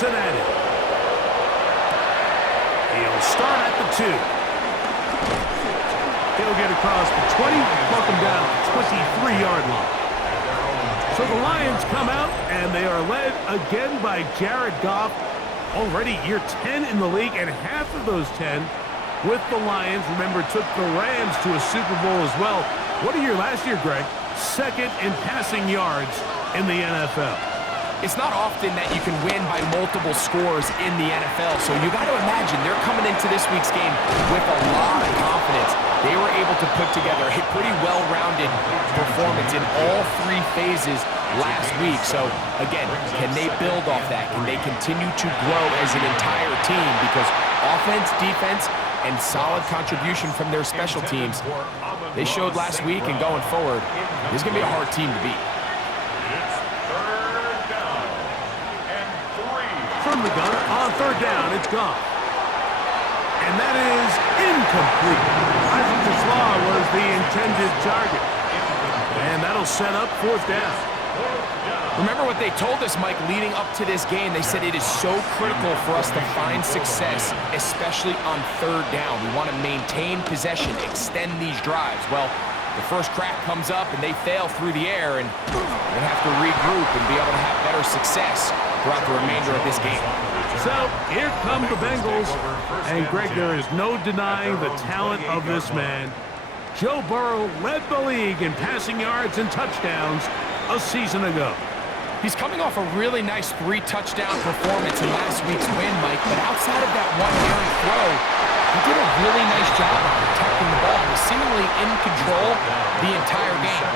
Cincinnati. He'll start at the 2. He'll get across the 20, welcome down to the 23-yard line. So the Lions come out, and they are led again by Jared Goff, already year 10 in the league, and half of those 10 with the Lions. Remember, took the Rams to a Super Bowl as well. What a year last year, Greg. Second in passing yards in the NFL. It's not often that you can win by multiple scores in the NFL, so you got to imagine they're coming into this week's game with a lot of confidence. They were able to put together a pretty well-rounded performance in all 3 phases last week. So, again, can they build off that? Can they continue to grow as an entire team? Because offense, defense, and solid contribution from their special teams, they showed last week, and going forward, this is going to be a hard team to beat. From the gun, on 3rd down, it's gone. And that is incomplete. Isaac Slaw was the intended target. And that'll set up 4th down. Remember what they told us, Mike, leading up to this game. They said it is so critical for us to find success, especially on 3rd down. We want to maintain possession, extend these drives. Well, the first crack comes up and they fail through the air, and they have to regroup and be able to have better success throughout the remainder of this game. So here come the Bengals, and Greg, there is no denying the talent of this man. Joe Burrow led the league in passing yards and touchdowns a season ago. He's coming off a really nice 3-touchdown performance in last week's win, Mike, but outside of that one errant throw, he did a really nice job of protecting the ball. He was seemingly in control the entire game.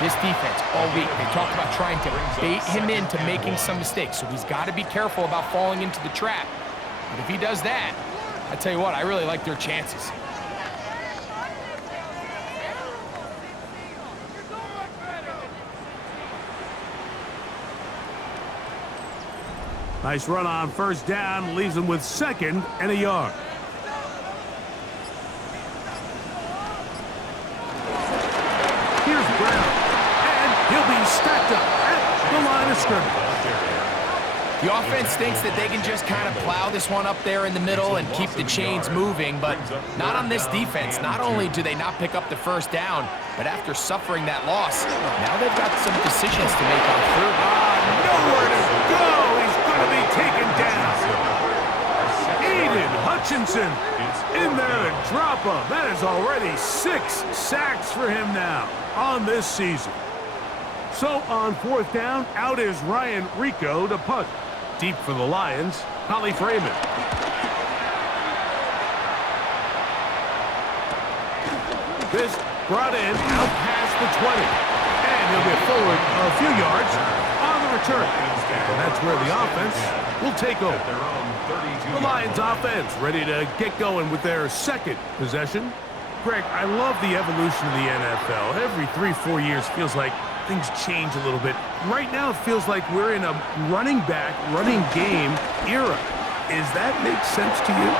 This defense all week, they talked about trying to bait him into making some mistakes, so he's got to be careful about falling into the trap. But if he does that, I tell you what, I really like their chances. Nice run on 1st down, leaves him with 2nd and a yard. Here's Brown, and he'll be stacked up at the line of scrimmage. The offense thinks that they can just kind of plow this one up there in the middle and keep the chains moving, but not on this defense. Not only do they not pick up the 1st down, but after suffering that loss, now they've got some decisions to make on 3rd down. Nowhere to go. He's going to be taken down. Aiden Hutchinson in there to drop him. That is already 6 sacks for him now on this season. So on 4th down, out is Ryan Rico to punt. Deep for the Lions, Holly Freeman. This brought in out past the 20. And he'll get forward a few yards on the return. And that's where the offense will take over. The Lions offense ready to get going with their 2nd possession. Greg, I love the evolution of the NFL. Every 3-4 years feels like things change a little bit. Right now, it feels like we're in a running back, running game era. Does that make sense to you?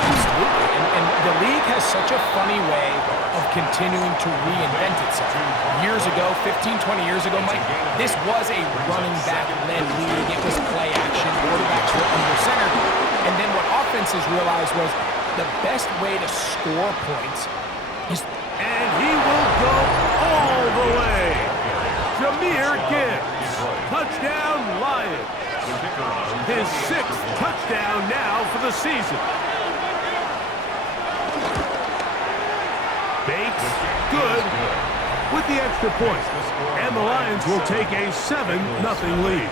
Absolutely. And the league has such a funny way of continuing to reinvent itself. Years ago, 15, 20 years ago, Mike, this was a running back-led league. It was play action. Quarterbacks were under center. And then what offenses realized was the best way to score points is... And he will go all the way. Jahmyr Gibbs, touchdown Lions. His 6th touchdown now for the season. Bates, good, with the extra point. And the Lions will take a 7-0 lead.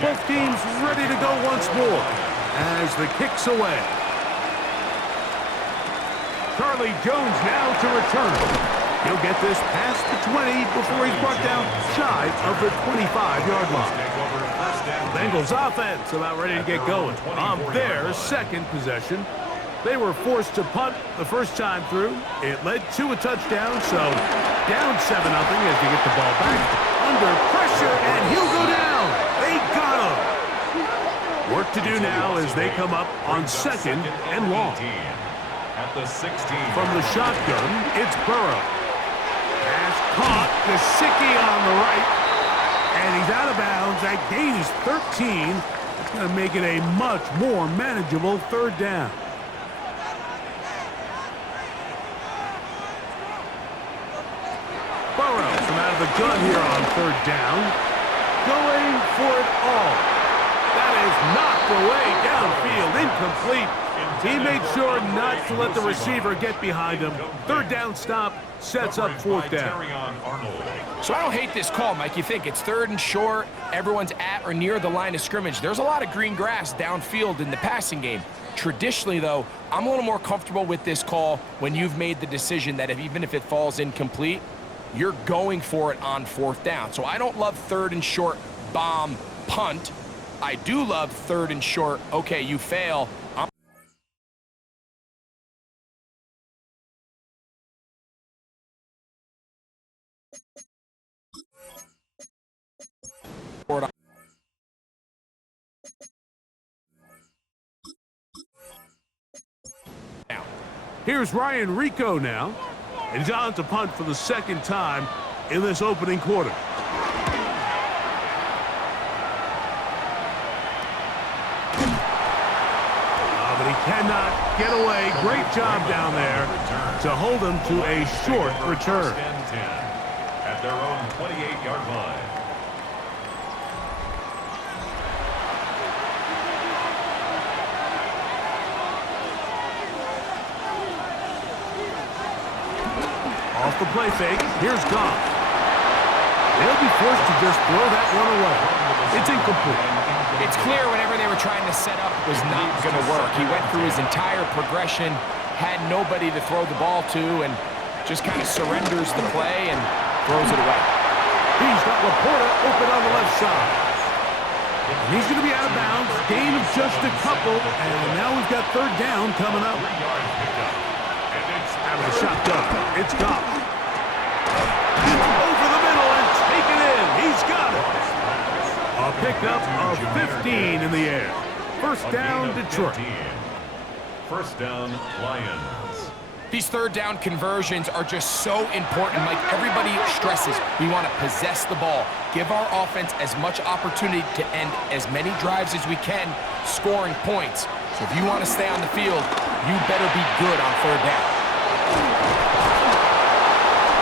Both teams ready to go once more as the kick's away. Charlie Jones now to return. He'll get this past the 20 before he's brought down shy of the 25-yard line. Bengals offense about ready to get going on their 2nd possession. They were forced to punt the first time through. It led to a touchdown, so down 7-0 as they get the ball back. Under pressure, and he'll go down. They got him. Work to do now as they come up on 2nd and long. At the 16. From the shotgun, it's Burrow. Pass caught Gesicki on the right. And he's out of bounds. That gain is 13. That's going to make it a much more manageable third down. Burrows from out of the gun here on third down. Going for it all. That is knocked away downfield, incomplete. He made sure not to let the receiver get behind him. Third down stop sets up fourth down. So I don't hate this call, Mike. You think it's third and short, everyone's at or near the line of scrimmage. There's a lot of green grass downfield in the passing game. Traditionally, though, I'm a little more comfortable with this call when you've made the decision that even if it falls incomplete, you're going for it on fourth down. So I don't love third and short, bomb, punt. I do love third and short, okay, you fail. Here's Ryan Rico now. And he's on to punt for the second time in this opening quarter. But he cannot get away. Great job down there to hold him to a short return. At their own 28-yard line. Off the play fake, here's Goff. They'll be forced to just throw that one away. It's incomplete. It's clear whenever they were trying to set up it was not going to work. He went through his entire progression, had nobody to throw the ball to, and just kind of surrenders the play and throws it away. He's got Laporta open on the left side. And he's going to be out of bounds. Gain of just a couple, and now we've got third down coming up. Out of the shotgun, it's Goff. Over the middle and taken in. He's got it. A pickup of 15 in the air. First down, Detroit. First down, Lions. These third down conversions are just so important, Mike. Everybody stresses we want to possess the ball, give our offense as much opportunity to end as many drives as we can, scoring points. So if you want to stay on the field, you better be good on third down.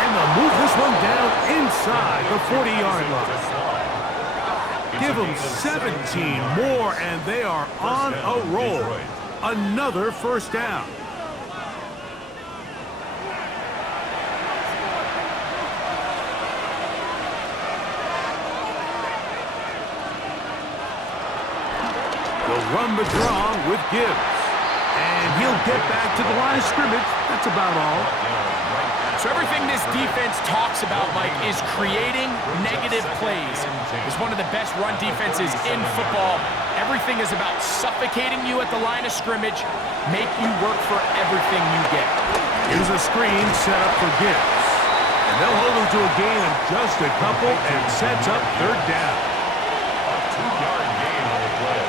And they'll move this one down inside the 40-yard line. Give them 17 more, and they are on a roll. Another first down. They'll run the draw with Gibbs. And he'll get back to the line of scrimmage. That's about all. So everything this defense talks about, Mike, is creating negative plays. It's one of the best run defenses in football. Everything is about suffocating you at the line of scrimmage, make you work for everything you get. Here's a screen set up for Gibbs. And they'll hold him to a gain of just a couple and sets up third down. A 2-yard gain on the play.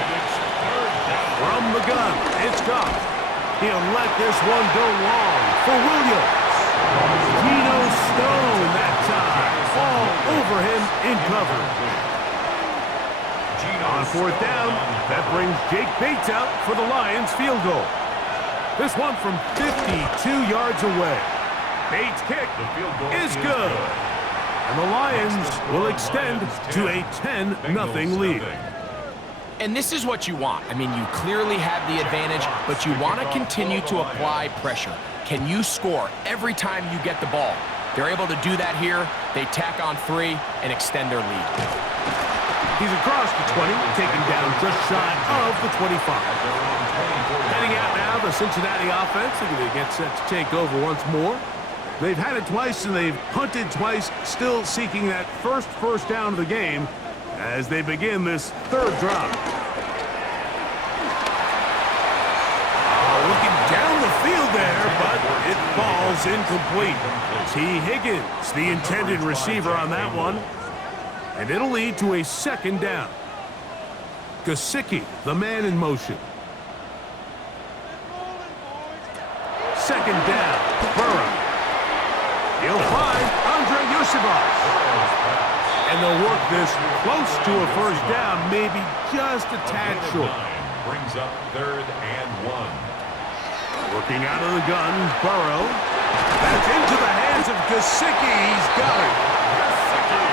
And it's third down. From the gun, it's Goff. He'll let this one go long for Williams. Geno Stone that time. All over him in coverage. On fourth down, that brings Jake Bates out for the Lions field goal. This one from 52 yards away. Bates' kick is good. And the Lions will extend to a 10-0 lead. And this is what you want. I mean, you clearly have the advantage, but you want to continue to apply pressure. Can you score every time you get the ball? They're able to do that here. They tack on 3 and extend their lead. He's across the 20, taken down just shy of the 25. Heading out now, the Cincinnati offense. They're going to get set to take over once more. They've had it twice and they've punted twice, still seeking that first down of the game as they begin this third drive. Looking down the field there, but it falls incomplete. T. Higgins, the intended receiver on that one. And it'll lead to a second down. Gesicki, the man in motion. Second down, Burrow. He'll find Andre And they'll work this close to a first down, maybe just a tad short. Brings up 3rd and 1. Working out of the gun, Burrow. That's into the hands of Gesicki. He's got it.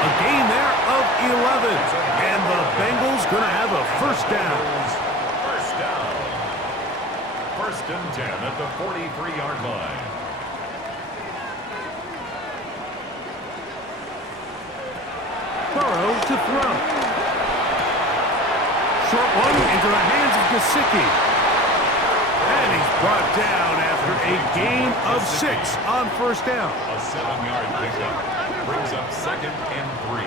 A gain there of 11. And the Bengals going to have a first down. First down. 1st and 10 at the 43-yard line. Burrow to throw. Short one into the hands of Gesicki. And he's brought down after a gain of 6 on first down. A 7-yard pickup brings up 2nd and 3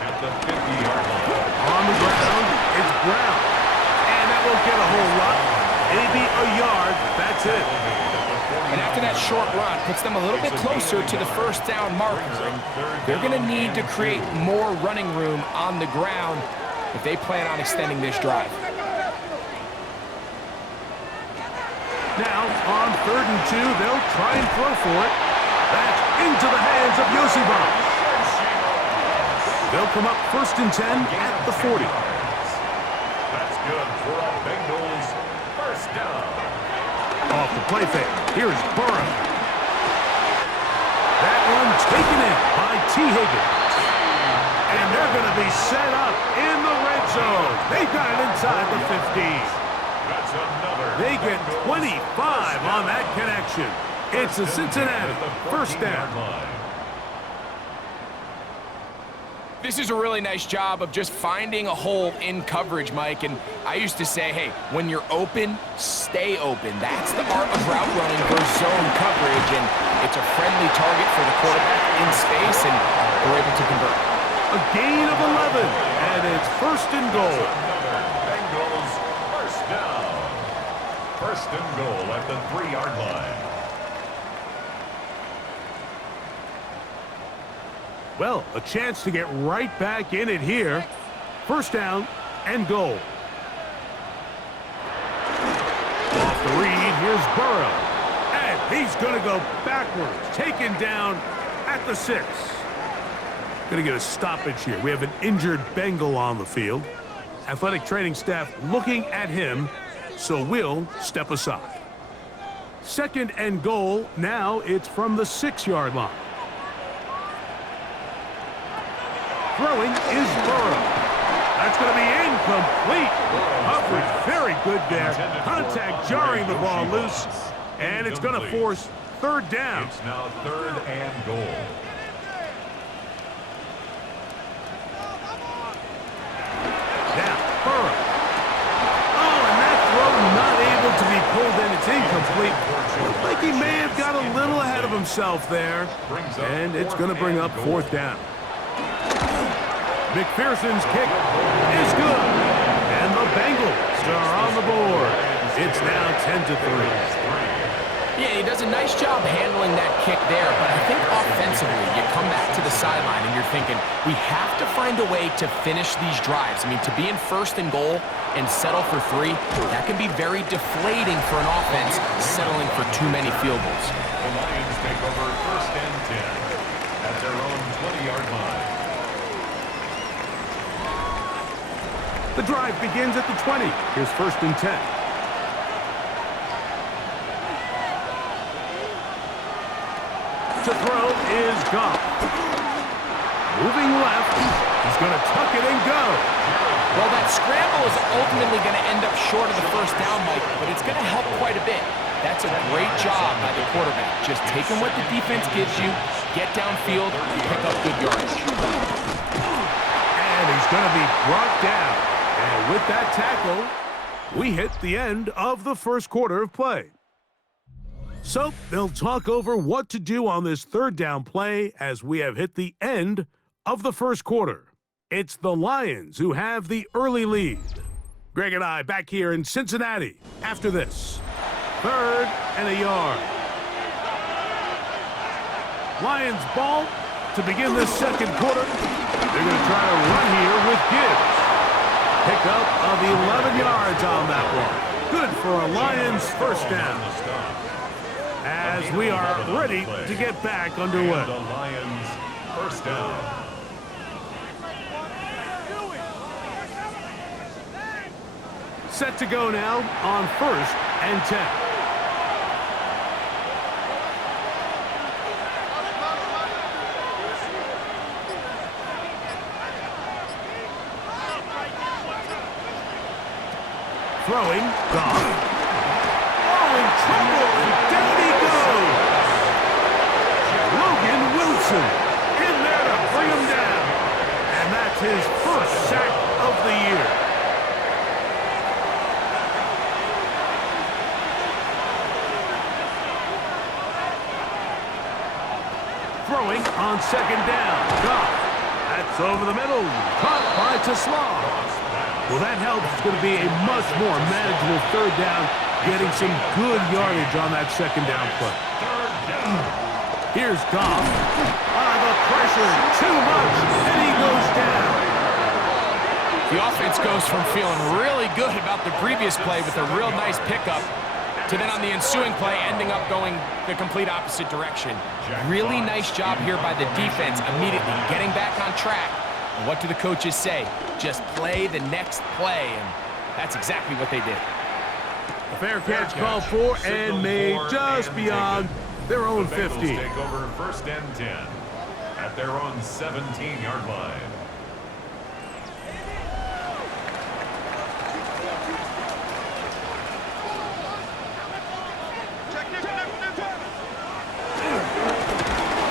at the 50-yard line. On the ground, it's Brown. And that won't get a whole lot. Maybe a yard. That's it. And after that short run, puts them a little bit closer to the first down marker. And they're going to need to create more running room on the ground if they plan on extending this drive. Now, on 3rd and 2, they'll try and throw for it. That's into the hands of Yosibas. They'll come up 1st and 10 at the 40. That's good for a Bengals first down. Off the play fake. Here's Burrow. That one taken in by T. Higgins. And they're going to be set up in the red zone. They've got it inside the 15. That's another. They get 25 on that connection. It's a Cincinnati first down. This is a really nice job of just finding a hole in coverage, Mike. And I used to say, hey, when you're open, stay open. That's the art of route running versus zone coverage. And it's a friendly target for the quarterback in space, and they're able to convert. A gain of 11, and it's 1st and goal. Bengals first down. 1st and goal at the 3-yard line. Well, a chance to get right back in it here. First down and goal. Off the read, here's Burrow. And he's going to go backwards, taken down at the 6. Going to get a stoppage here. We have an injured Bengal on the field. Athletic training staff looking at him, so we'll step aside. 2nd and goal. Now it's from the 6-yard line. Throwing is Burrow. That's going to be incomplete. Coverage very good there. Contact jarring the ball loose. And it's going to force 3rd down. It's now 3rd and goal. Now, Burrow. Oh, and that throw not able to be pulled in. It's incomplete. Looks like he may have got a little ahead of himself there. And it's going to bring up 4th down. McPherson's kick is good. And the Bengals are on the board. It's now 10-3. Yeah, he does a nice job handling that kick there, but I think offensively, you come back to the sideline and you're thinking, we have to find a way to finish these drives. I mean, to be in 1st and goal and settle for 3, that can be very deflating for an offense settling for too many field goals. The Lions take over 1st and 10 at their own 20-yard line. The drive begins at the 20. Here's 1st and 10. To throw is Goff. Moving left. He's going to tuck it and go. Well, that scramble is ultimately going to end up short of the first down, Mike, but it's going to help quite a bit. That's a great job by the quarterback. Just taking what the defense gives you, get downfield, pick up good yardage. And he's going to be brought down. And with that tackle, we hit the end of the first quarter of play. So they'll talk over what to do on this 3rd down play as we have hit the end of the first quarter. It's the Lions who have the early lead. Greg and I back here in Cincinnati after this. 3rd and a yard. Lions ball to begin this 2nd quarter. They're going to try to run here with Gibbs. Pickup of 11 yards on that one. Good for a Lions first down. As we are ready to get back underway. The Lions first down. Set to go now on 1st and 10. Throwing, Goff. Oh, in trouble, and down he goes. Logan Wilson in there to bring him down. And that's his first sack of the year. Throwing on 2nd down. Goff. That's over the middle. Caught by Taslaw. Well, that helps. It's going to be a much more manageable 3rd down, getting some good yardage on that 2nd down play. Here's Goff. The pressure, too much, and he goes down. The offense goes from feeling really good about the previous play with a real nice pickup to then on the ensuing play ending up going the complete opposite direction. Really nice job here by the defense immediately getting back on track. And what do the coaches say? Just play the next play, and that's exactly what they did. A fair catch called for and made just beyond their own 50. Take over 1st and 10 at their own 17-yard line.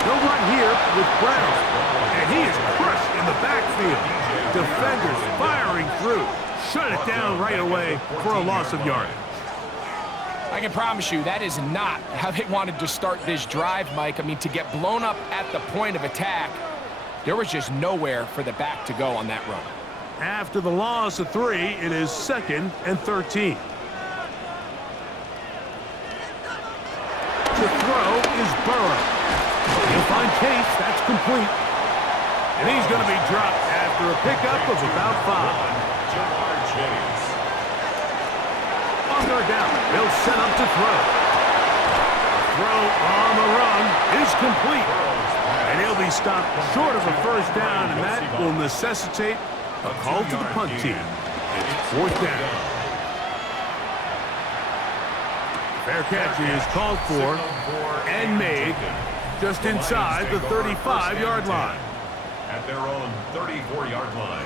No run here with Brown, and he is crushed in the backfield. Defenders firing through. Shut it down right away for a loss of yardage. I can promise you that is not how they wanted to start this drive, Mike. I mean, to get blown up at the point of attack, there was just nowhere for the back to go on that run. After the loss of 3, it is 2nd and 13. To throw is Burrow. He'll find Case. That's complete. And he's going to be dropped after a pickup of about 5. On 3rd down, he'll set up to throw. The throw on the run is complete. And he'll be stopped short of a 1st down, and that will necessitate a call to the punt team. It's 4th down. Fair catch is called for and made just inside the 35-yard line. At their own 34-yard line.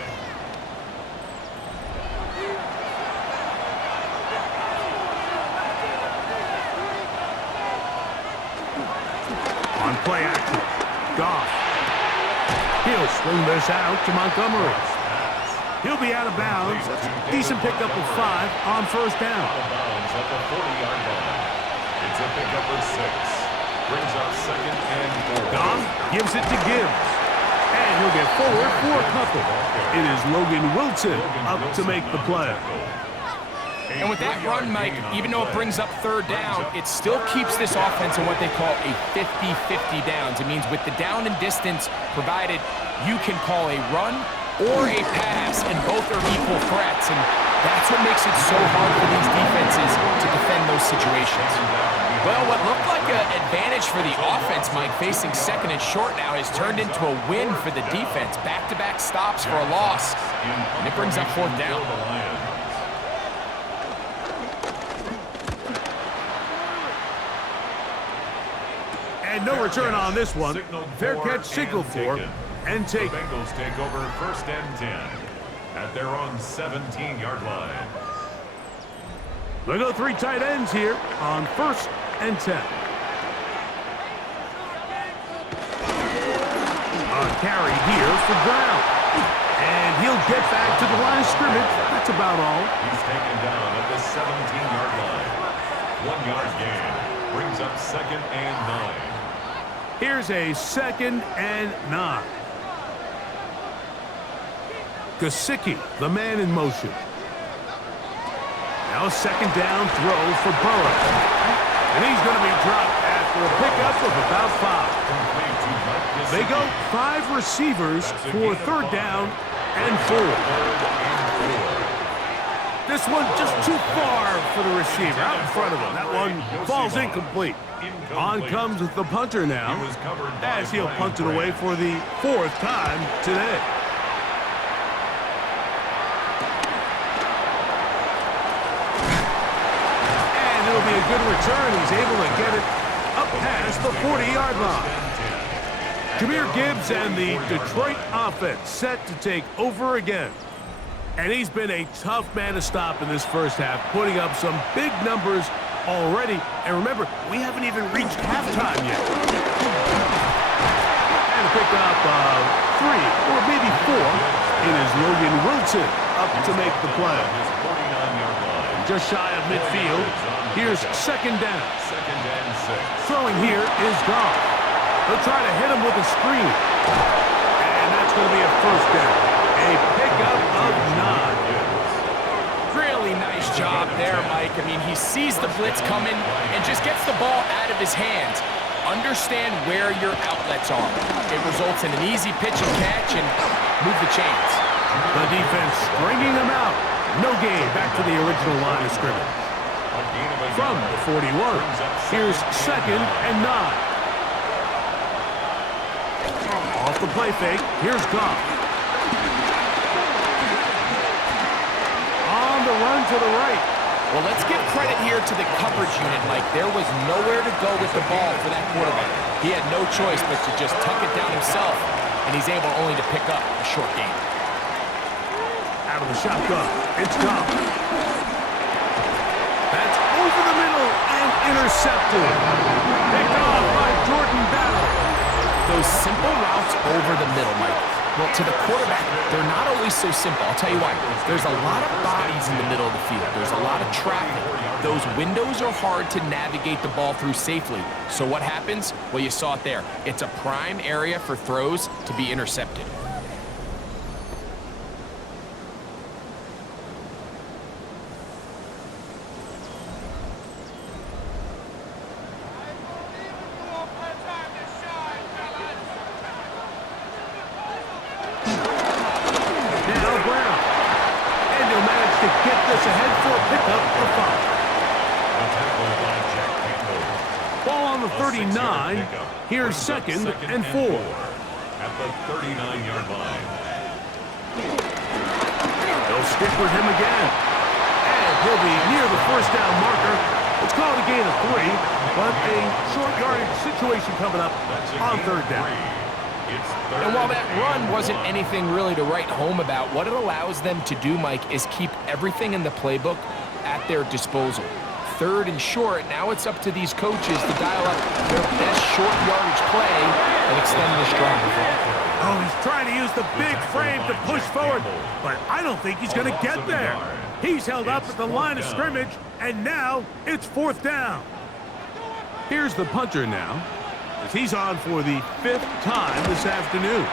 On play action, Goff. He'll swing this out to Montgomery. He'll be out of bounds. That's a decent pickup of 5 on 1st down. Out of bounds at the 40-yard line. It's a pickup of 6. Brings up 2nd and 4. Goff gives it to Gibbs. And he'll get forward for a couple. It is Logan Wilson up to make the play. And with that run, Mike, even though it brings up 3rd down, it still keeps this offense in what they call a 50-50 downs. It means with the down and distance provided, you can call a run or a pass, and both are equal threats. And that's what makes it so hard for these defenses to defend those situations. Well, what looked like an advantage for the offense, Mike, facing 2nd and short now, has turned into a win for the defense. Back-to-back stops for a loss, and it brings up 4th down. And no return on this one. Fair catch signaled for and taken. The Bengals take over 1st and 10 at their own 17-yard line. They go 3 tight ends here on 1st and 10. A carry here for Brown. And he'll get back to the line of scrimmage. That's about all. He's taken down at the 17-yard line. 1-yard gain. Brings up 2nd and 9. Here's a 2nd and 9. Gesicki, the man in motion. Now a 2nd down throw for Burrow. And he's going to be dropped after a pickup of about 5. They go 5 receivers for 3rd down and 4. This one just too far for the receiver out in front of him. That one falls incomplete. On comes the punter now as he'll punt it away for the 4th time today. a good return. He's able to get it up past the 40-yard line. Jahmyr Gibbs and the Detroit offense set to take over again. And he's been a tough man to stop in this first half, putting up some big numbers already. And remember, we haven't even reached halftime yet. And a pickup of 3 or maybe 4. It is Logan Wilson up to make the play. Just shy of midfield. Here's second down. Throwing here is Goff. They'll try to hit him with a screen. And that's going to be a first down. A pickup of 9. Really nice job there, Mike. I mean, he sees the blitz coming and just gets the ball out of his hands. Understand where your outlets are. It results in an easy pitch and catch and move the chains. The defense stringing them out. No gain back to the original line of scrimmage. From the 41, here's second and 9. Off the play fake, here's Goff. On the run to the right. Well, let's give credit here to the coverage unit, Mike. There was nowhere to go with the ball for that quarterback. He had no choice but to just tuck it down himself, and he's able only to pick up a short gain. Out of the shotgun, it's Goff. That's over the middle and intercepted. Picked off by Jordan Battle. Those simple routes over the middle, Mike. Well, to the quarterback, they're not always so simple. I'll tell you why. There's a lot of bodies in the middle of the field. There's a lot of traffic. Those windows are hard to navigate the ball through safely. So what happens? Well, you saw it there. It's a prime area for throws to be intercepted. Ahead for a pickup of 5. Ball on the 39. Here's second and 4. At the 39-yard line. They'll stick with him again. And he'll be near the first down marker. It's called a gain of 3, but a short yardage situation coming up on third down. And while that run wasn't anything really to write home about, what it allows them to do, Mike, is keep everything in the playbook at their disposal. Third and short, now it's up to these coaches to dial up their best short yardage play and extend this drive. Oh, he's trying to use the big frame to push forward, but I don't think he's going to get there. He's held up at the line of scrimmage, and now it's fourth down. Here's the punter now, as he's on for the 5th time this afternoon.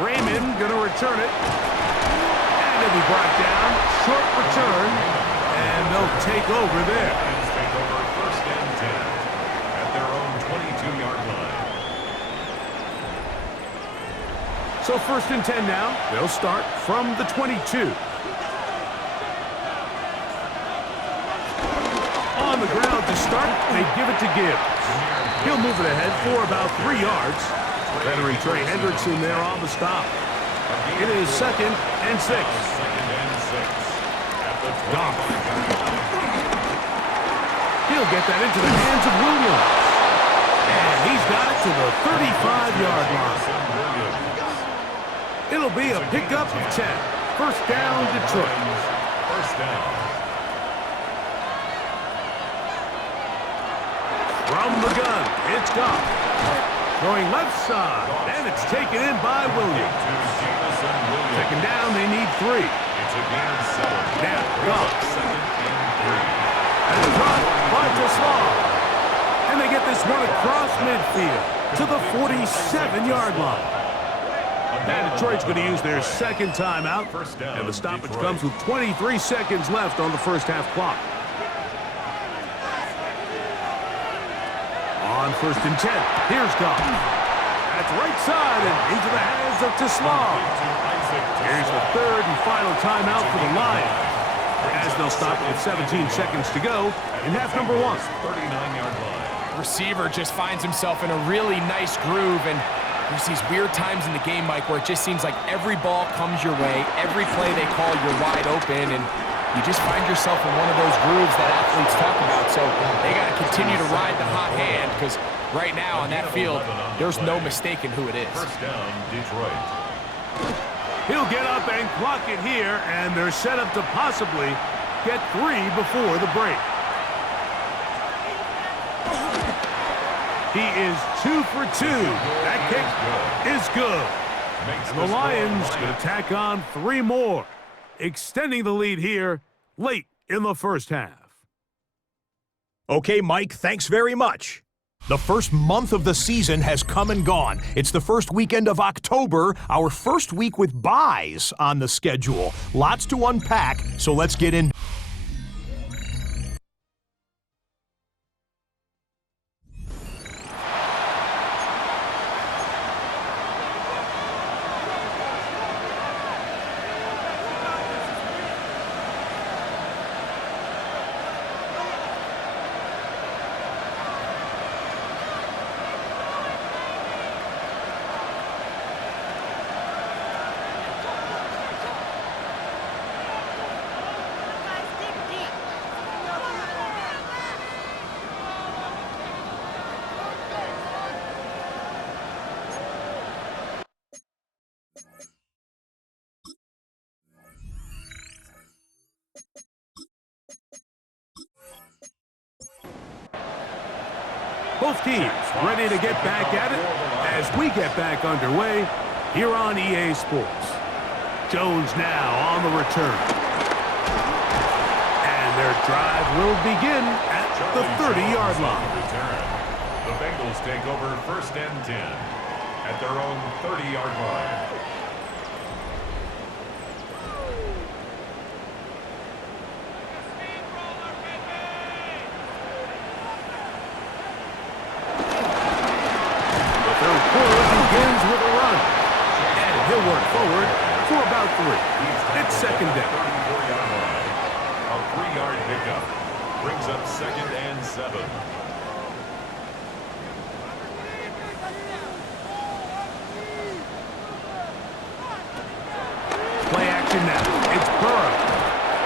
Raymond going to return it. And it'll be brought down. Short return. And they'll take over there. Take over first and 10 at their own 22-yard line. So first and 10 now. They'll start from the 22. On the ground to start, they give it to Gibbs. He'll move it ahead for about 3 yards. Veteran Trey Hendrickson there on the stop. It is second and 6. Goff. He'll get that into the hands of Williams. And he's got it to the 35-yard line. It'll be a pickup of 10. First down, Detroit. First down. From the gun, it's Goff. Going left side, and it's taken in by Williams. Second down, they need 3. It's a gain of 7. Now, Goff. Second and 3. And the drop by Tesla. And they get this one across midfield to the 47-yard line. Now Detroit's going to use their second timeout. And the stoppage comes with 23 seconds left on the first half clock. On first and 10, here's Goff. That's right side and into the hands of Tesla. Here's the third and final timeout for the Lions, as they'll stop with 17 seconds to go in half number 1. 39-yard line. Receiver just finds himself in a really nice groove, and there's these weird times in the game, Mike, where it just seems like every ball comes your way, every play they call, you're wide open, and you just find yourself in one of those grooves that athletes talk about. So they got to continue to ride the hot hand because right now on that field, there's no mistaking who it is. First down, Detroit. He'll get up and clock it here, and they're set up to possibly get 3 before the break. He is 2 for 2. That kick is good. And the Lions going to tack on 3 more, extending the lead here late in the first half. Okay, Mike, thanks very much. The first month of the season has come and gone. It's the first weekend of October, our first week with byes on the schedule. Lots to unpack, so let's get in. Both teams ready to get back at it as we get back underway here on EA Sports. Jones now on the return. And their drive will begin at the 30-yard line. The Bengals take over first and 10 at their own 30-yard line. Begins with a run, and he'll work forward for about 3. It's second down. 34-yard line. A 3-yard pickup brings up second and 7. Play action now. It's Burrow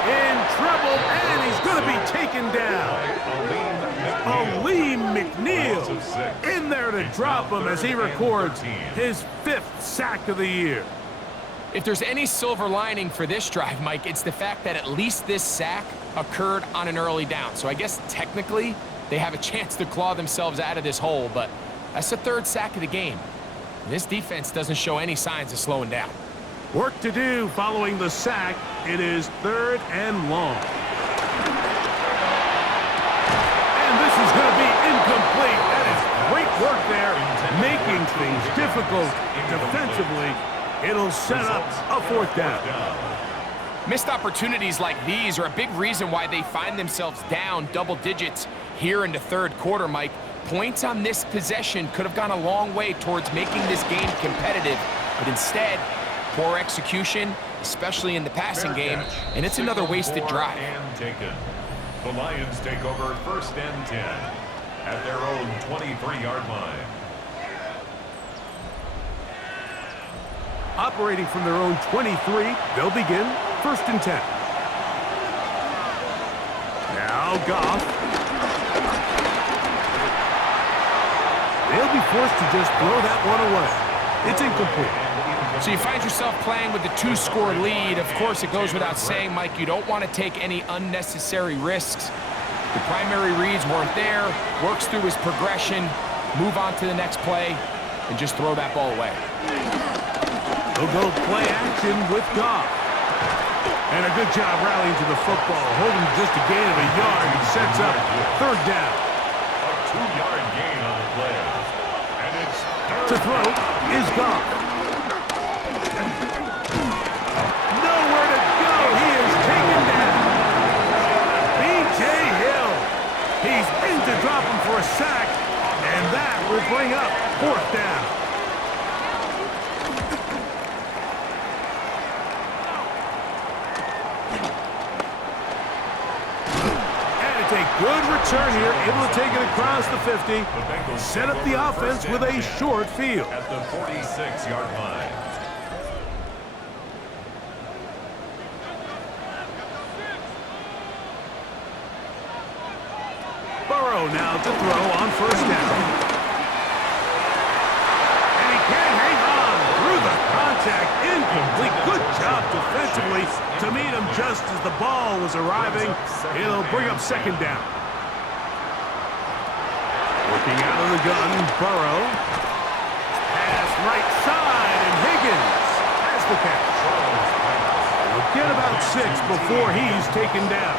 in trouble, and he's going to be taken down. Aleem McNeil in there to drop him as he records his 5th sack of the year. If there's any silver lining for this drive, Mike, it's the fact that at least this sack occurred on an early down. So I guess technically they have a chance to claw themselves out of this hole, but that's the 3rd sack of the game. And this defense doesn't show any signs of slowing down. Work to do following the sack. It is 3rd and long. This is going to be incomplete. That is great work there, making things difficult defensively. It'll set up a 4th down. Missed opportunities like these are a big reason why they find themselves down double digits here in the 3rd quarter, Mike. Points on this possession could have gone a long way towards making this game competitive, but instead, poor execution, especially in the passing game, and it's another wasted drive. The Lions take over first and 10 at their own 23-yard line. Operating from their own 23, they'll begin first and 10. Now Goff. They'll be forced to just throw that one away. It's incomplete. So you find yourself playing with the 2-score lead. Of course, it goes without saying, Mike, you don't want to take any unnecessary risks. The primary reads weren't there, works through his progression, move on to the next play, and just throw that ball away. They'll go play action with Goff. And a good job rallying to the football, holding just a gain of a yard and sets up 3rd down. A 2-yard gain on the play. And it's to throw is Goff. Nowhere to go. He is taken down. B.J. Hill. He's in to drop him for a sack, and that will bring up 4th down. Good return here, able to take it across the 50. Set up the offense with a short field. At the 46-yard line. now to throw on first down. And he can't hang on through the contact. Incomplete. Good job defensively to meet him just as the ball was arriving. It'll bring up second down. Working out of the gun, Burrow. Pass right side, and Higgins has the catch. He'll get about 6 before he's taken down.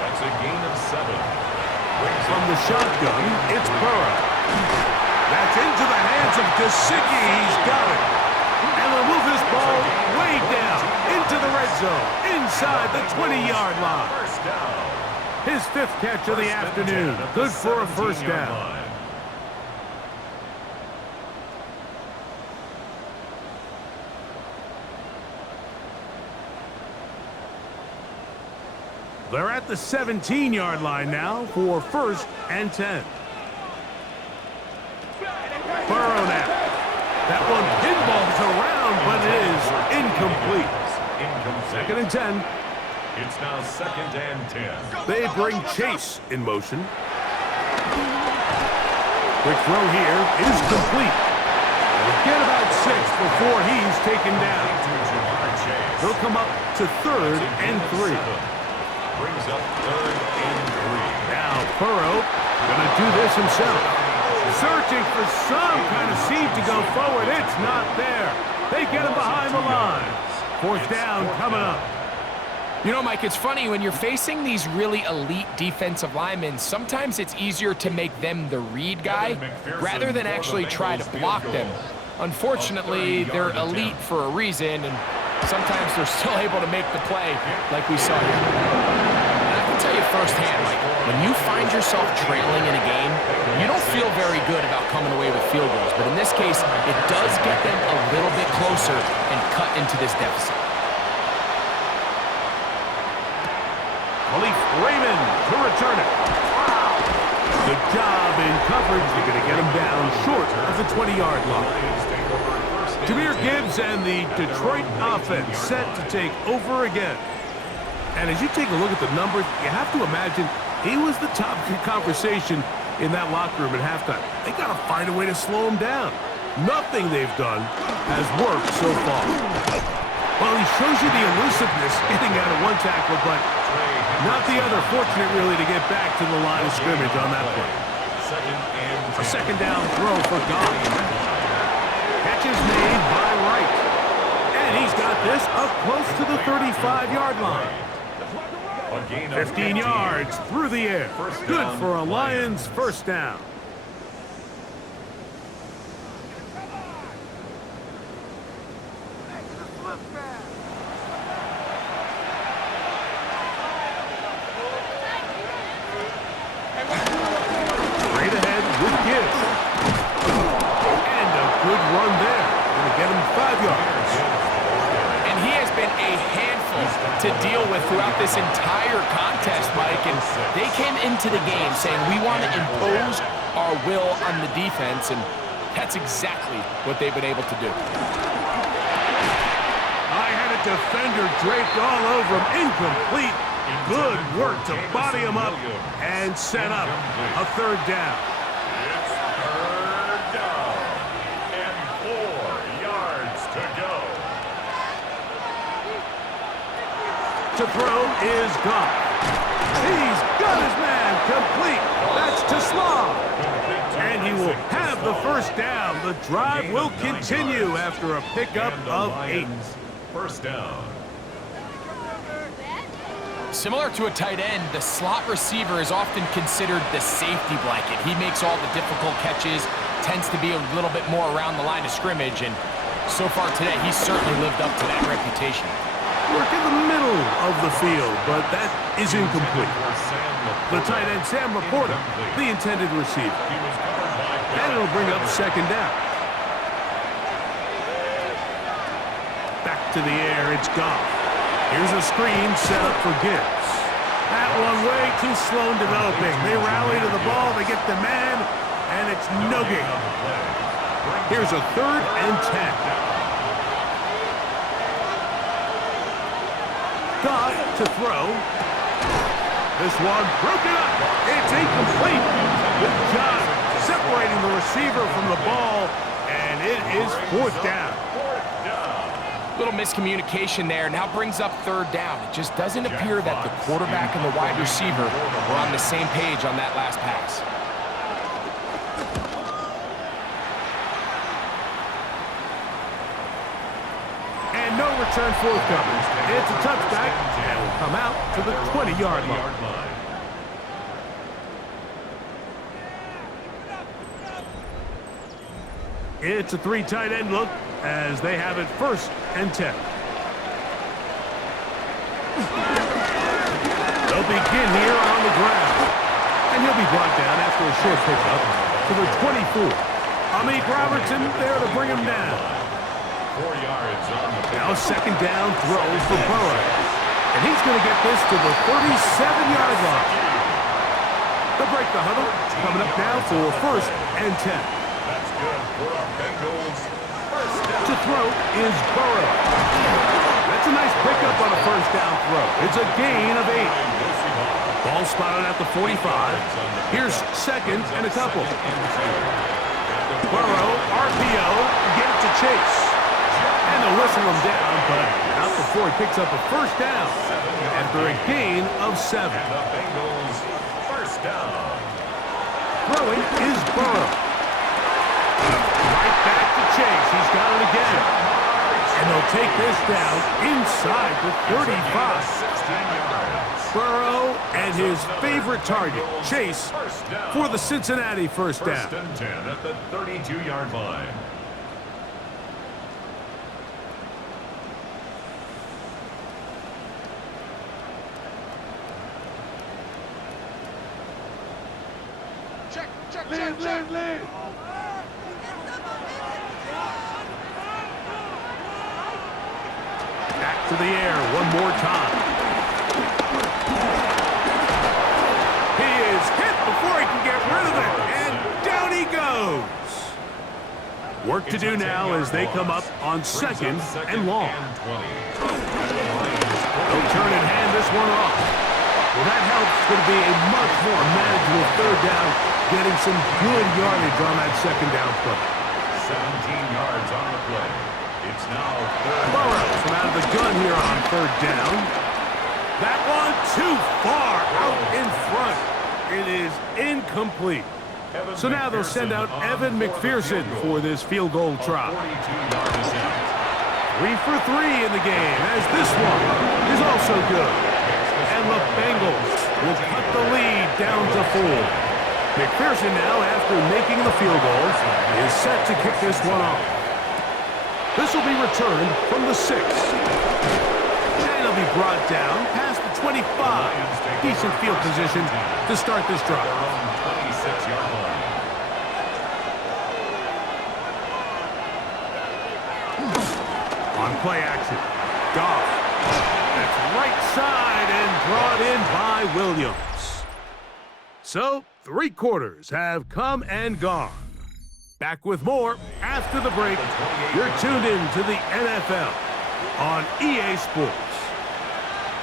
That's a gain of 7. From the shotgun, it's Burrow. That's into the hands of Gesicki. He's got it. And they'll move this ball way down into the red zone, inside the 20-yard line. First down. His 5th catch of the afternoon. Good for a first down. They're at the 17-yard line now for 1st and 10. Burrow now. That one pinballs around, but it is incomplete. 2nd and 10. It's now 2nd and 10. They bring Chase in motion. Quick throw here is complete. They'll get about 6 before he's taken down. They'll come up to 3rd and 3. Brings up 3rd and 3. Now Burrow gonna do this himself. Searching for some kind of seam to go forward. It's not there. They get him behind the line. 4th down coming up. You know, Mike, it's funny, when you're facing these really elite defensive linemen, sometimes it's easier to make them the read guy rather than actually try to block them. Unfortunately, they're elite for a reason, and sometimes they're still able to make the play like we saw here. And I can tell you firsthand, Mike, when you find yourself trailing in a game, you don't feel very good about coming away with field goals. But in this case, it does get them a little bit closer and cut into this deficit. Khalif Raymond to return it. Good job in coverage. You're going to get him down short of the 20-yard line. Jahmyr Gibbs and the Detroit offense set to take over again. And as you take a look at the numbers, you have to imagine he was the top conversation in that locker room at halftime. They got to find a way to slow him down. Nothing they've done has worked so far. Well, he shows you the elusiveness getting out of one tackle, but not the other. Fortunate, really, to get back to the line of scrimmage on that play. A 2nd down throw for Goff. Catch is made by Wright. And he's got this up close to the 35-yard line. 15 yards through the air. Good for a Lions first down. Straight ahead with Gibbs. And a good run there. Going to get him 5 yards. And he has been a handful to deal with throughout this entire contest, Mike. And they came into the game saying, we want to impose our will on the defense, and that's exactly what they've been able to do. I had a defender draped all over him. Incomplete. Good work to body him up and set up a 3rd down. It's 3rd down and 4 yards to go. To throw is Goff. He's got his man complete. That's to Slaw. And he will have the first down. The drive will continue after a pickup of 8. First down. Similar to a tight end, the slot receiver is often considered the safety blanket. He makes all the difficult catches, tends to be a little bit more around the line of scrimmage, and so far today, he's certainly lived up to that reputation. Work in the middle of the field, but that is incomplete. The tight end, Sam Laporta, the intended receiver. And it'll bring up 2nd down. Back to the air, it's Goff. Here's a screen set up for Gibbs. That one way too slow in developing. They rally to the ball, they get the man, and it's no gain. Here's a 3rd and 10. Goff to throw. This one broken up. It's incomplete. Good job separating the receiver from the ball, and it is fourth down. Little miscommunication there. Now brings up third down. It just doesn't appear that the quarterback and the wide receiver were on the same page on that last pass. And no return forthcoming. It's a touchback, and will come out to the 20-yard line. It's a three tight end look as they have it first and 10. They'll begin here on the ground. And he'll be brought down after a short pickup to the 24. Amik Robertson there to bring him down. 4 yards on the play. Now second down throw for Burrow. And he's going to get this to the 37-yard line. They'll break the huddle. Coming up now for first and 10. That's good for our Bengals. First down. To throw is Burrow. That's a nice pickup on a first down throw. It's a gain of 8. Ball spotted at the 45. Here's second and a couple. Burrow, RPO, get it to Chase. And they'll whistle him down, but not before he picks up a first down after a gain of 7. And the Bengals first down. Throwing is Burrow. Right back to Chase. He's got it again. And they'll take this down inside the 35. 16 yards. Burrow and his favorite target, Chase, for the Cincinnati first down. First and 10 at the 32-yard line. Lead. Back to the air one more time. He is hit before he can get rid of it, and down he goes. Work to do now as they come up on second and long. They'll turn and hand this one off. Well, that helps. It's going to be a much more manageable third down, getting some good yardage on that second down play. 17 yards on the play. It's now third. Burrow from out of the gun here on third down. That one too far out in front. It is incomplete. So now they'll send out Evan McPherson for this field goal try. 42-yard attempt. 3 for 3 in the game, as this one is also good. And the Bengals will cut the lead down to 4. McPherson now, after making the field goal, is set to kick this one off. This will be returned from the 6. And it'll be brought down past the 25. Decent field position to start this drive. 26-yard line. On play action, Goff. That's right side and brought in by Williams. So, 3 quarters have come and gone. Back with more after the break. You're tuned in to the NFL on EA Sports.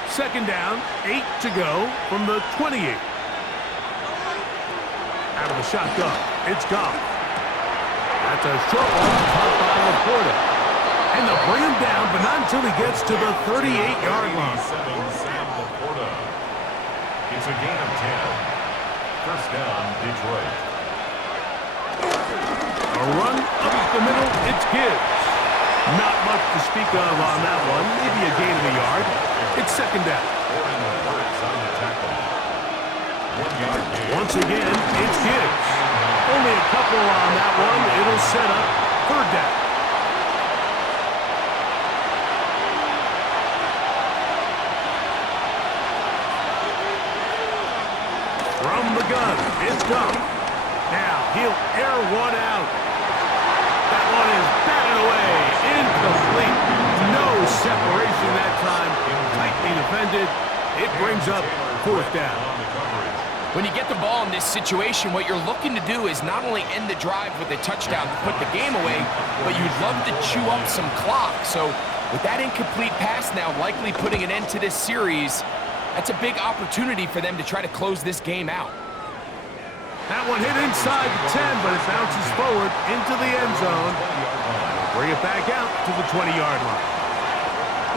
Second down, 8 to go from the 28. Out of the shotgun, it's Goff. That's a short one caught by Laporta. And they'll bring him down, but not until he gets to the 38-yard line. Sam Laporta. It's a gain of 10. First down, Detroit. A run up the middle, it's Gibbs. Not much to speak of on that one. Maybe a gain of a yard. It's second down. Once again, it's Gibbs. Only a couple on that one. It'll set up third down. From the gun, it's Goff. Now he'll air one out. That one is batted away. Incomplete. No separation that time. Tightly defended. It brings up fourth down. When you get the ball in this situation, what you're looking to do is not only end the drive with a touchdown to put the game away, but you'd love to chew up some clock. So with that incomplete pass now likely putting an end to this series, That's a big opportunity for them to try to close this game out. That one hit inside the 10, but it bounces forward into the end zone. Bring it back out to the 20-yard line.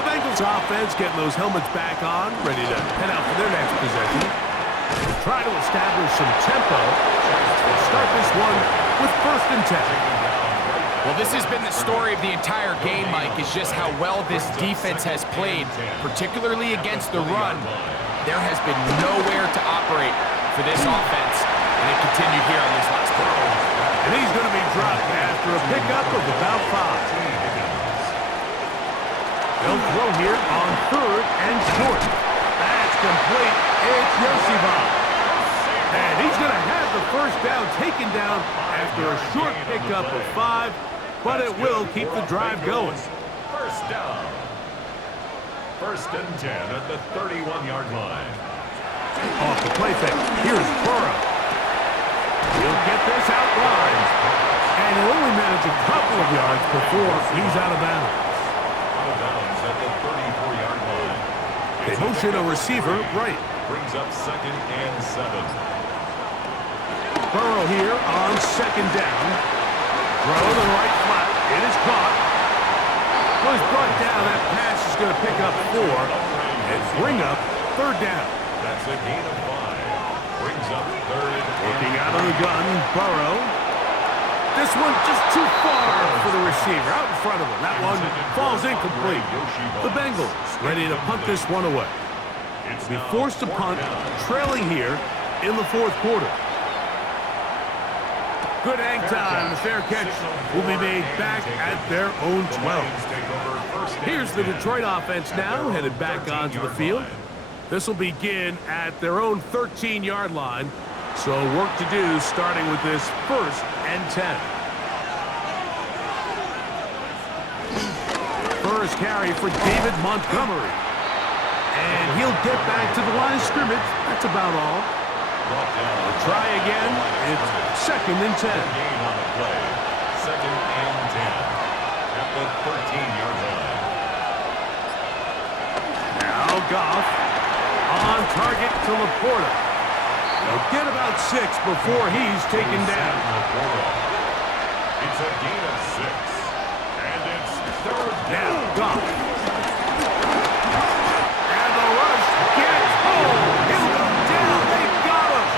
The Bengals offense getting those helmets back on, ready to head out for their next possession. They'll try to establish some tempo. They'll start this one with 1st and 10. Well, this has been the story of the entire game, Mike, is just how well this defense has played, particularly against the run. There has been nowhere to operate for this offense, and it continued here on this last quarter. And he's going to be dropped after a pickup of about 5. They'll throw here on 3rd and short. That's complete. It's Yoshiva. And he's going to have the 1st down taken down after a short pickup of 5, but it will keep the drive going. 1st down. 1st and 10 at the 31-yard line. Off the play fake. Here's Burrow. He'll get this out wide. And he'll only manage a couple of yards before he's out of bounds. Out of bounds at the 34-yard line. They motion a receiver right. Brings up 2nd and 7. Burrow here on 2nd down. Throw to the right flat. It is caught. Was brought down. That pass is going to pick up 4 and bring up 3rd down. That's a gain of 5. Brings up 3rd. Working out of the gun, Burrow. This one just too far for the receiver. Out in front of him. That one falls incomplete. The Bengals ready to punt this one away. Be forced to punt, trailing here in the 4th quarter. Good hang time. The fair catch will be made back at their own 12. Here's the Detroit offense now, headed back onto the field. This will begin at their own 13-yard line. So work to do starting with this 1st and 10. First carry for David Montgomery. And he'll get back to the line of scrimmage. That's about all. We'll try again. It's 2nd and 10. Gain on the play. 2nd and 10 at the 13-yard line. Now Goff on target to Laporta. They'll get about 6 before he's taken down. It's a gain of 6. And it's 3rd down. Now Goff. And the rush gets home. He'll go down. They got him.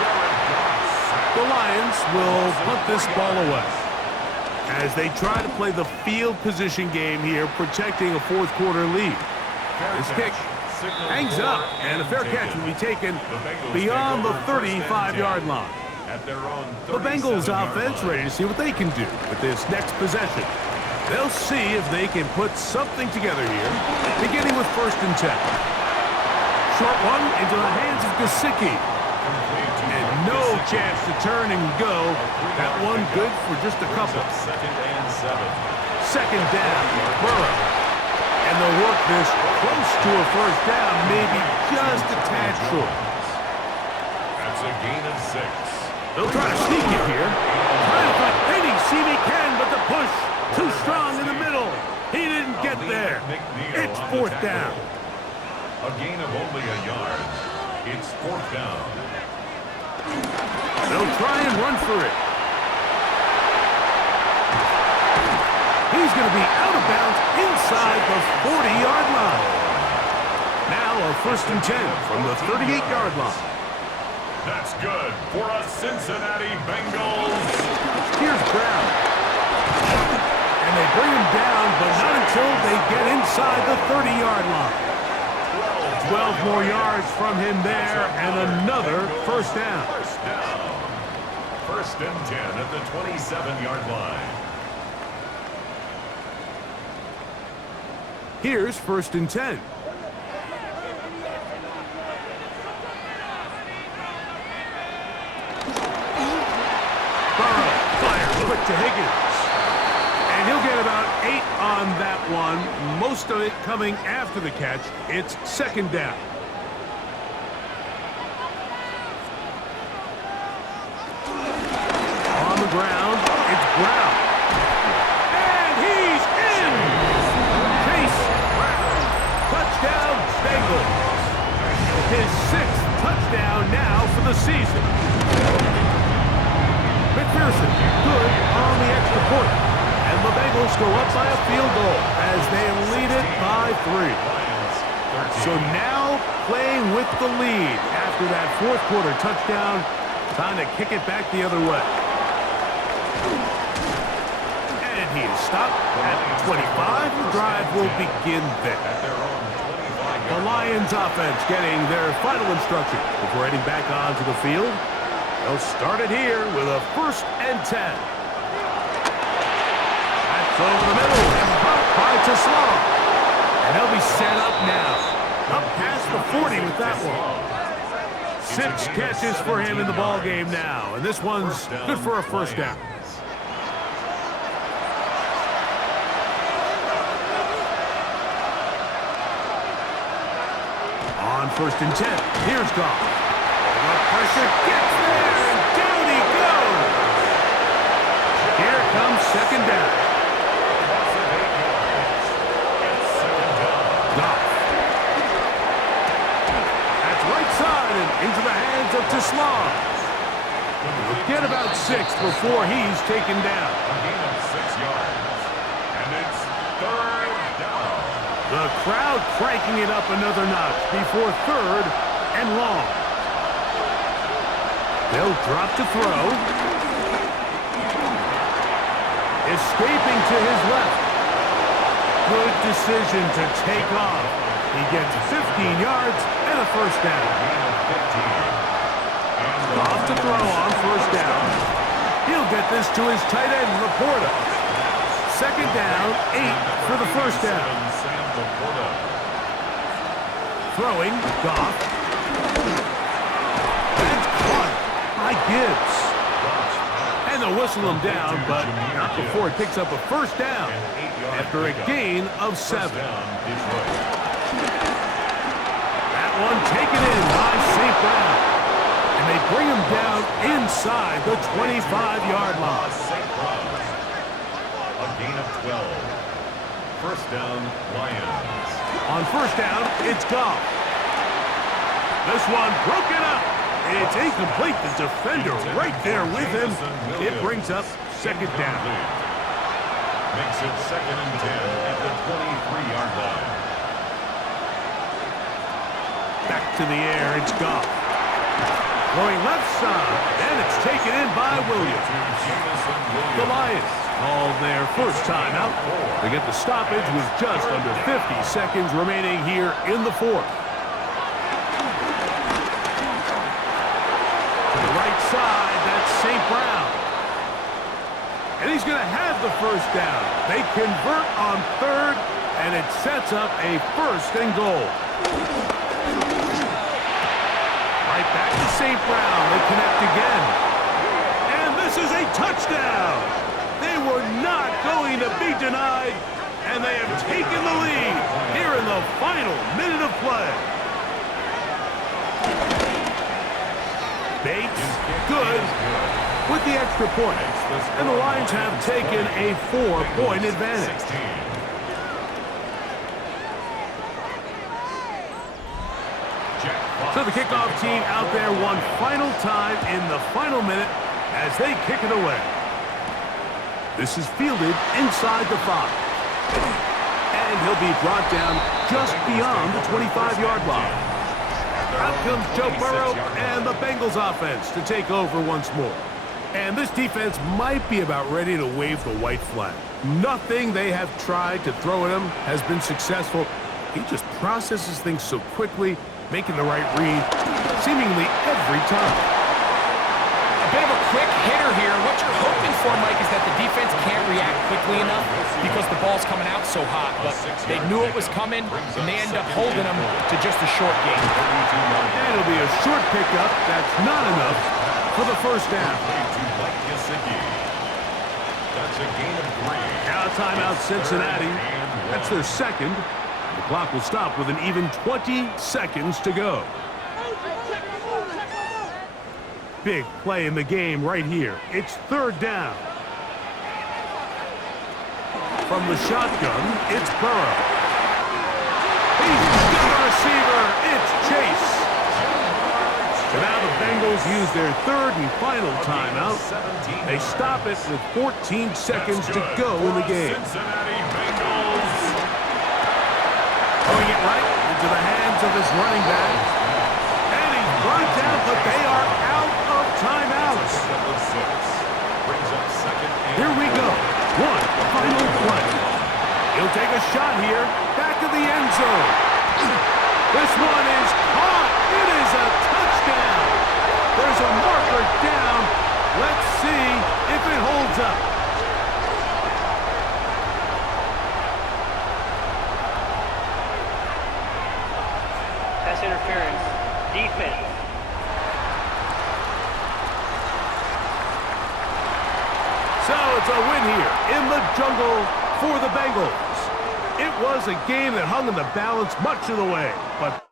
The Lions will punt this ball away as they try to play the field position game here, protecting a 4th quarter lead. This kick hangs up, and a fair catch will be taken beyond the 35-yard line. The Bengals offense ready to see what they can do with this next possession. They'll see if they can put something together here, beginning with 1st and 10. Short one into the hands of Gesicki. And no chance to turn and go. That one good for just a couple. 2nd and 7. 2nd down, Burrow. And they'll work this close to a 1st down, maybe just a tad short. That's a gain of 6. They'll try to sneak it here. Trying to find any seam he can, but the push too strong in the middle. He didn't get there. It's 4th down. A gain of only a yard. It's 4th down. They'll try and run for it. He's going to be out of bounds inside the 40-yard line. Now a 1st and 10 from the 38-yard line. That's good for a Cincinnati Bengals. Here's Brown. And they bring him down, but not until they get inside the 30-yard line. 12 more yards from him there, and another 1st down. 1st down. 1st and 10 at the 27-yard line. Here's 1st and 10. Burrow fires quick to Higgins. And he'll get about 8 on that one, most of it coming after the catch. It's 2nd down. On the ground, it's Brown. And he's in! Chase Brown. Touchdown, Bengals. His point. And the Bengals go up by a field goal as they lead it by 3. So now playing with the lead after that fourth quarter touchdown. Time to kick it back the other way. And he is stopped at the 25. The drive will begin there. The Lions offense getting their final instruction before heading back onto the field. They'll start it here with a 1st and 10. That's over the middle and popped by Taslam. And they'll be set up now. Up past the 40 with that one. 6 catches for him in the ball game now, and this one's good for a 1st down. On 1st and 10, here's Goff. The pressure gets there, and down he goes. Here comes 2nd down. Goff. Right side and into the hands of Taslam. He'll get about 6 before he's taken down. A gain of 6 yards. And it's 3rd down. The crowd cranking it up another notch before 3rd and long. They'll drop to throw. Escaping to his left. Good decision to take off. He gets 15 yards and a 1st down. Off to throw on 1st down. He'll get this to his tight end, Laporta. 2nd down, 8 for the 1st down. Throwing, Goff. That's caught by Gibbs. And they'll whistle him down, but not before he picks up a 1st down after a gain of 7. That one taken in by St. Brown. And they bring him down inside the 25-yard line. A gain of 12. 1st down, Lions. On 1st down, it's Goff. This one broken up. It's incomplete. The defender right there with him. It brings up 2nd down. Makes it 2nd and 10 at the 23-yard line. Back to the air, it's Goff. Throwing left side, and it's taken in by Williams. The Lions call their 1st timeout. They get the stoppage with just under 50 seconds remaining here in the 4th. To the right side, that's St. Brown. And he's going to have the 1st down. They convert on 3rd, and it sets up a 1st and goal. Right back to St. Brown. They connect again. And this is a touchdown. They were not going to be denied, and they have taken the lead here in the final minute of play. Bates, good, with the extra point. And the Lions have taken a 4-point advantage. So the kickoff team out there one final time in the final minute as they kick it away. This is fielded inside the 5. And he'll be brought down just beyond the 25-yard line. Out comes Joe Burrow and the Bengals offense to take over once more. And this defense might be about ready to wave the white flag. Nothing they have tried to throw at him has been successful. He just processes things so quickly, making the right read seemingly every time. A bit of a quick hitter here. What you're hoping for, Mike, is that the defense can't react quickly enough because the ball's coming out so hot. But they knew it was coming, and they end up holding them to just a short game. And it'll be a short pickup. That's not enough for the 1st down. That's a gain of 3. Now timeout Cincinnati. That's their 2nd. The clock will stop with an even 20 seconds to go. Big play in the game right here. It's 3rd down. From the shotgun, it's Burrow. He's got a receiver. It's Chase. So now the Bengals Bengals use their third and final timeout. 17 They stop it with 14 seconds to go in the game. Cincinnati Bengals. Throwing it right into the hands of his running back. And he's brought down, but they are out of timeouts. Number 6 brings up second and Here we go. One final play. He'll take a shot here. Back of the end zone. This one is caught. It is a touchdown. There's a marker down. Let's see if it holds up. Pass interference. Defense. So it's a win here in the jungle for the Bengals. It was a game that hung in the balance much of the way, but